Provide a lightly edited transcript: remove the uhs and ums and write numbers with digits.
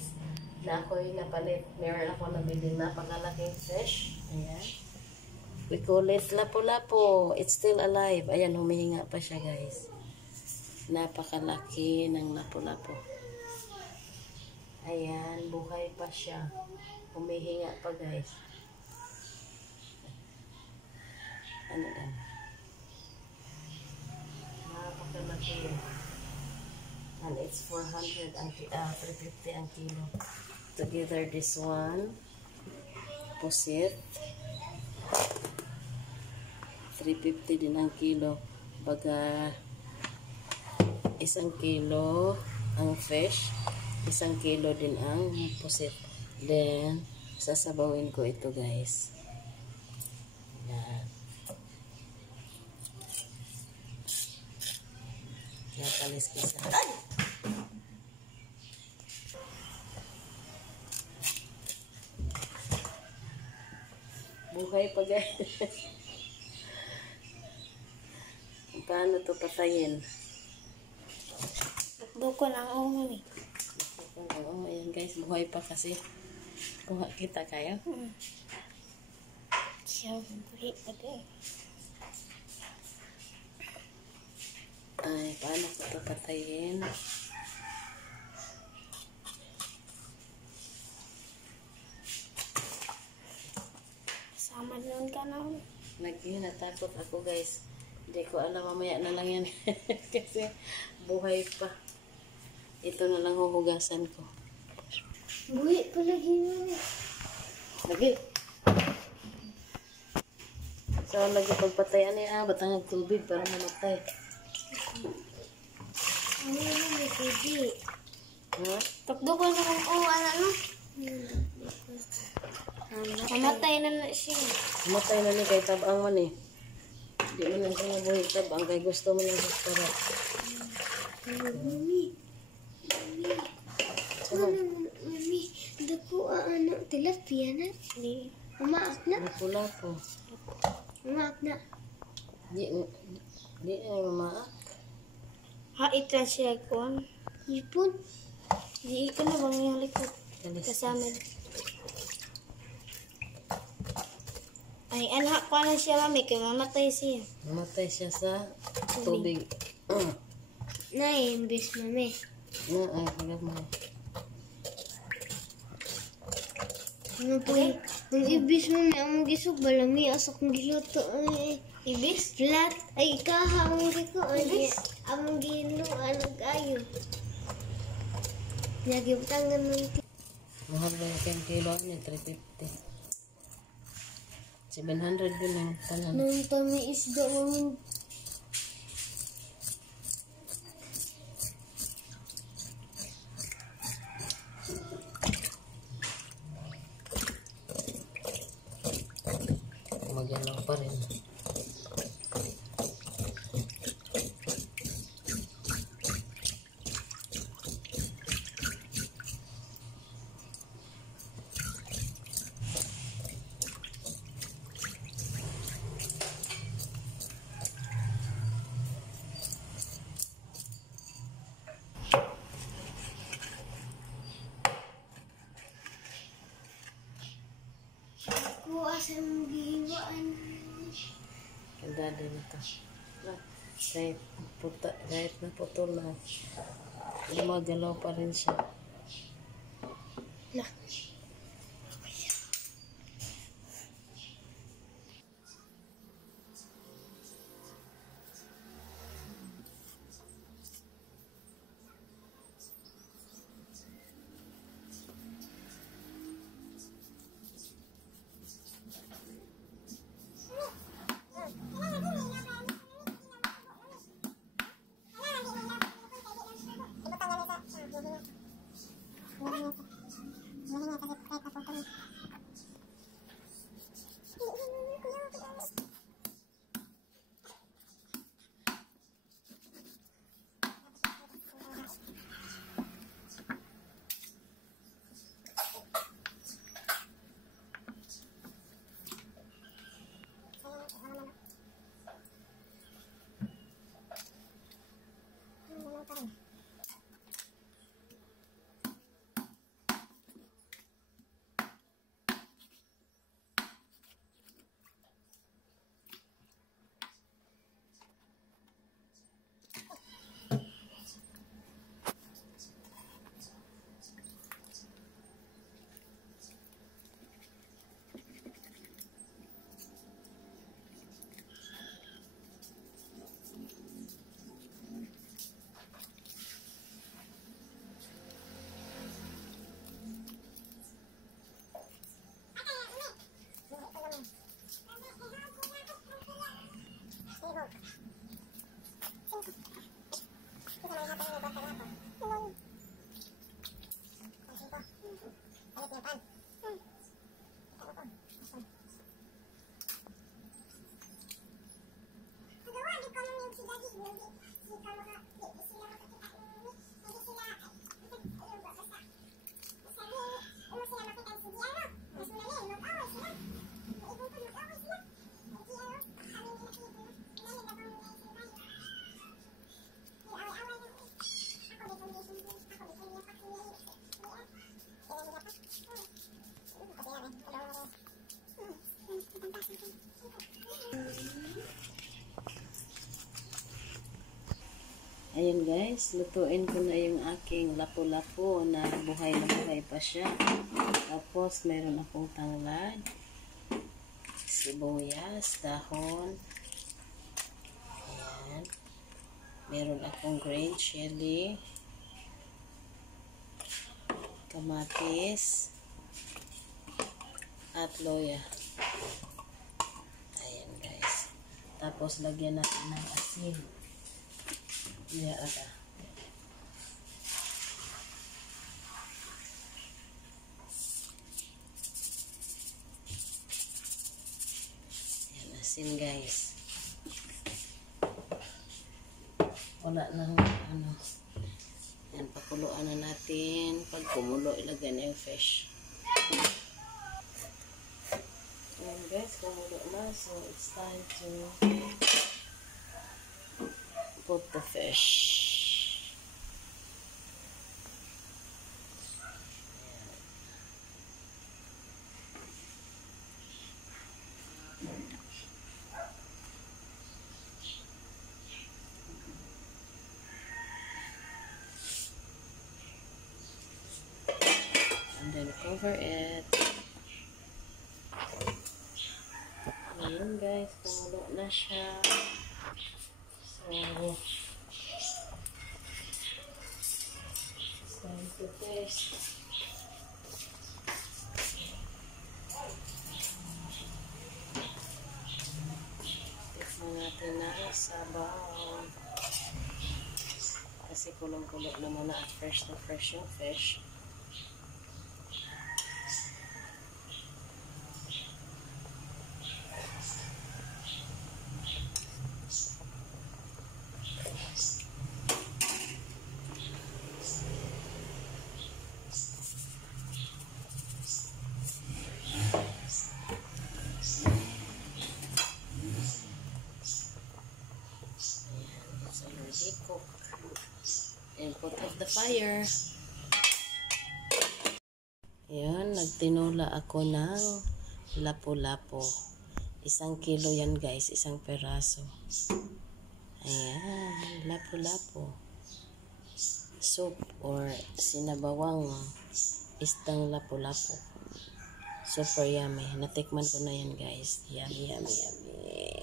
guys, na ako'y napalit. Meron ako nabiling napakalaking fish. Ayan. We call it lapu-lapu. It's still alive. Ayan, humihinga pa siya guys. Napakalaki ng lapu-lapu. Ayan, buhay pa siya. Humihinga pa guys. Ano yan? Napakalaki. And it's 400 and 350 ang kilo. Together this one, pusit, 350 din ang kilo. Baga, 1 kilo ang fish, 1 kilo din ang pusit. Then, sasabawin ko ito guys. Yan. Napaliskisan. Ay! Buhay pa guys. Paano to patayin? Takbo ko ng ungo eh. Ayan guys, buhay pa kasi. Kuha kita kayo. Siya, buhay pa din. Ay, paano ko ito patayin? Sama doon ka na. Natakot ako guys. Hindi ko alam, mamaya na lang yan. Kasi buhay pa. Ito na lang huhugasan ko. Buhay pa lagi yun. Lagi. So, lagi pagpatayan niya, batang tubig para mamatay. Ano naman may tubig? Ha? Takbo ko na kung ano. Mamatay na siya. Mamatay na ni kay tabang man eh. Hindi mo lang siya nabuhay tabang kay gusto mo lang sa sarap. Mami. Mami. Dako ano. Tilapia na. Umaak na. Lapu-lapu. Umaak na. Di na mamaak. Hait lang siya ko. Ipon. Di ka na bang yung likod. Kasama. Ay, anak ko na siya, mami. Kaya mamatay siya. Mamatay siya sa tubig. Naimbis, mami. Ay, kagat mo. Ano po eh? Ang ibis mo na ang gisog, balami, asok ng giluto. Ibis? Flat. Ay, ikaha ang giko. Ibis? Ang gino, anong kayo. Nagibutangan ng Mahal ba yung kilo niya? 350. 700 din ang tanan. nang tami isda, mami. Magyalaw pa rin. Kuha sa mong gihiwaan. Ganda din ito. Kahit naputol na, lumagalaw pa rin siya. Lah. Ano Ayan guys, lutuin ko na yung aking lapu-lapu na buhay pa siya. Tapos, meron akong tanglad, sibuyas, dahon. Ayan. Meron akong green chili, kamatis, at loya. Ayan guys. Tapos, lagyan natin ng asin. Iya ada. Yan, asin guys. Wala nang ano. Yan, pakuluan na natin. Pag kumulo, ilagay na yung fish. Yan guys, kumulo na. So, it's time to put the fish. And then cover it. Ayan guys, kumulo na siya. So, it's time to taste. Tikman natin na sabaw. Kasi kulong-kulo na muna at fresh na fresh yung fish. Cook and put off the fire. Ayan, nagtinula ako ng lapu-lapu. 1 kilo yan guys, 1 peraso. Ayan, lapu-lapu. Soup or sinabawang istang lapu-lapu. Super yummy. Natikman ko na yan guys. Yummy, yummy, yummy.